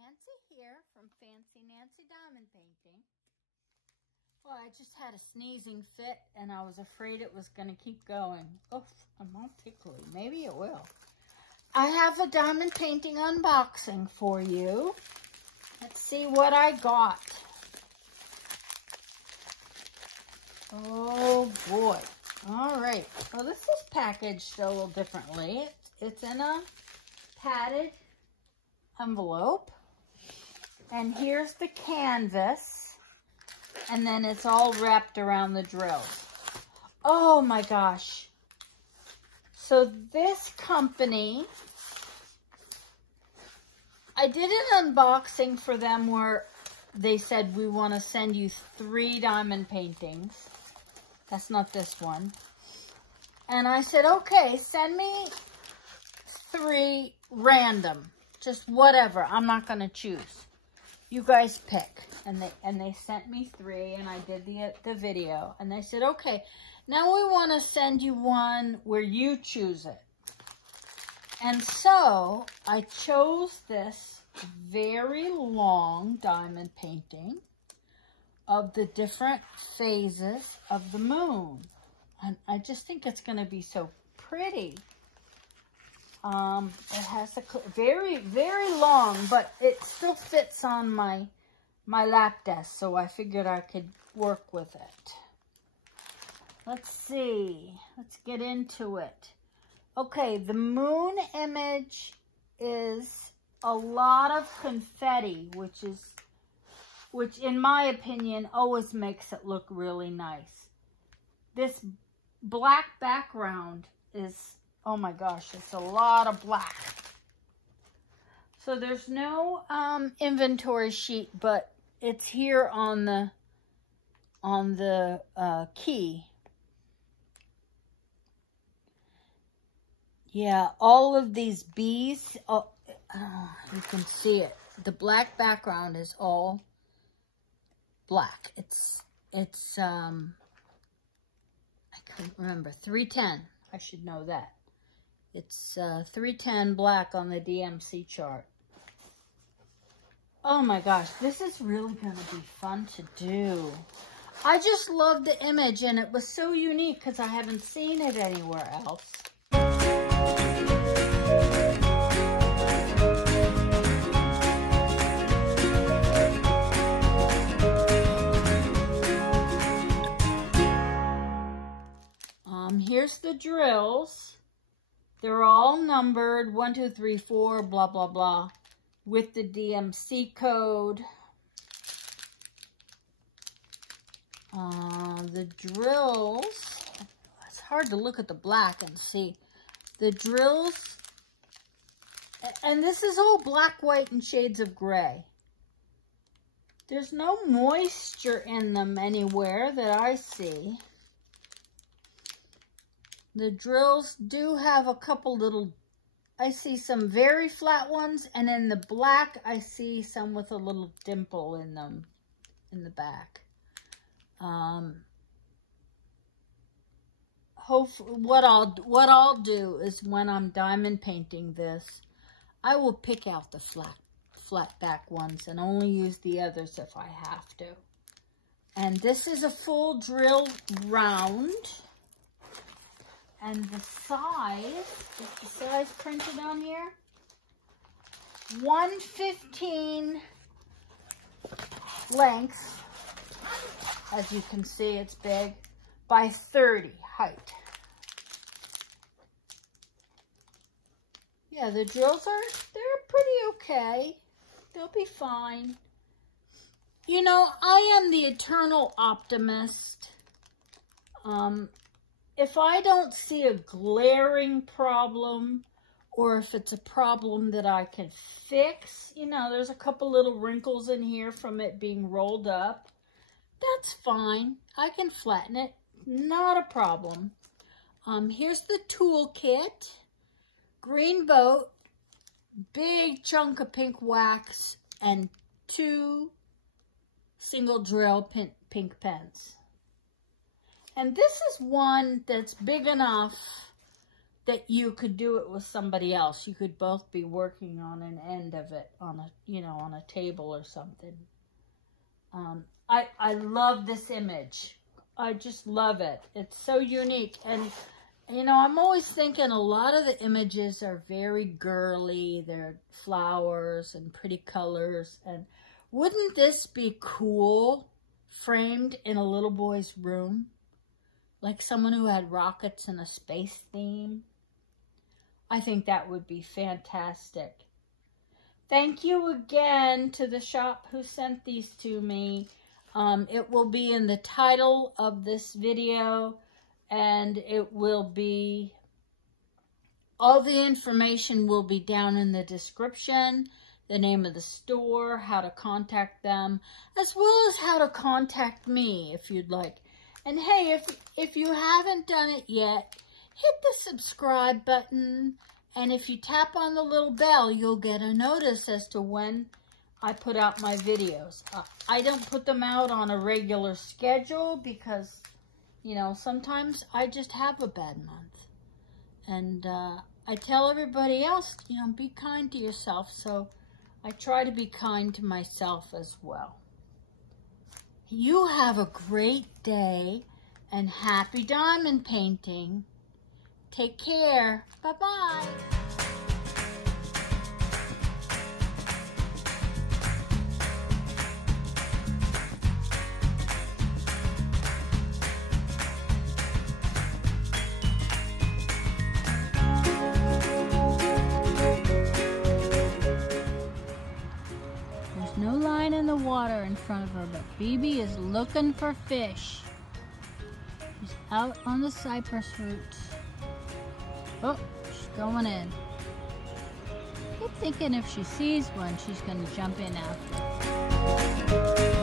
Nancy here from Fancy Nancy Diamond Painting. Well, I just had a sneezing fit and I was afraid it was going to keep going. Oh, I'm all tickly. Maybe it will. I have a diamond painting unboxing for you. Let's see what I got. Oh boy. All right. Well, this is packaged a little differently. It's in a padded envelope. And here's the canvas. And then it's all wrapped around the drills. Oh my gosh. So this company, I did an unboxing for them where they said, we want to send you 3 diamond paintings. That's not this one. And I said, okay, send me 3 random. Just whatever. I'm not going to choose. You guys pick. And they sent me 3, and I did the video. And they said, okay, now we want to send you one where you choose it. And so I chose this very long diamond painting of the different phases of the moon. And I just think it's going to be so pretty. It has a very, very long, but it still fits on my lap desk, so I figured I could work with it. Let's see. Let's get into it. Okay, the moon image is a lot of confetti, which in my opinion always makes it look really nice. This black background is, oh my gosh, it's a lot of black. So there's no inventory sheet, but it's here on the key. Yeah, all of these bees, you can see it. The black background is all black. It's I couldn't remember, 310. I should know that. It's 310 black on the DMC chart. Oh my gosh, this is really going to be fun to do. I just love the image, and it was so unique because I haven't seen it anywhere else. Here's the drills. They're all numbered 1, 2, 3, 4, blah, blah, blah, with the DMC code. The drills, it's hard to look at the black and see. The drills, and this is all black, white, and shades of gray. There's no moisture in them anywhere that I see. The drills do have a couple little, I see some very flat ones, and in the black, I see some with a little dimple in them, in the back. Hopefully, what I'll do is when I'm diamond painting this, I will pick out the flat back ones and only use the others if I have to. And this is a full drill round. And the size, is the size printed on here? 115 length, as you can see, it's big, by 30 height. Yeah, the drills they're pretty okay. They'll be fine. You know, I am the eternal optimist. If I don't see a glaring problem, or if it's a problem that I can fix, you know, there's a couple little wrinkles in here from it being rolled up, that's fine. I can flatten it, not a problem. Here's the tool kit. Green boat, big chunk of pink wax, and 2 single drill pink pens. And this is one that's big enough that you could do it with somebody else. You could both be working on an end of it on a, you know, on a table or something. I love this image. I just love it. It's so unique. And, you know, I'm always thinking a lot of the images are very girly. They're flowers and pretty colors. And wouldn't this be cool framed in a little boy's room? Like someone who had rockets and a space theme. I think that would be fantastic. Thank you again to the shop who sent these to me. It will be in the title of this video, and it will be, all the information will be down in the description, the name of the store, how to contact them, as well as how to contact me if you'd like. And hey, if you haven't done it yet, hit the subscribe button, and if you tap on the little bell, you'll get a notice as to when I put out my videos. I don't put them out on a regular schedule because, you know, sometimes I just have a bad month. And I tell everybody else, you know, be kind to yourself, so I try to be kind to myself as well. You have a great day and happy diamond painting. Take care. Bye-bye. There's no line in the water in front of her, but Phoebe is looking for fish. She's out on the cypress roots. Oh, she's going in. I keep thinking if she sees one, she's going to jump in after.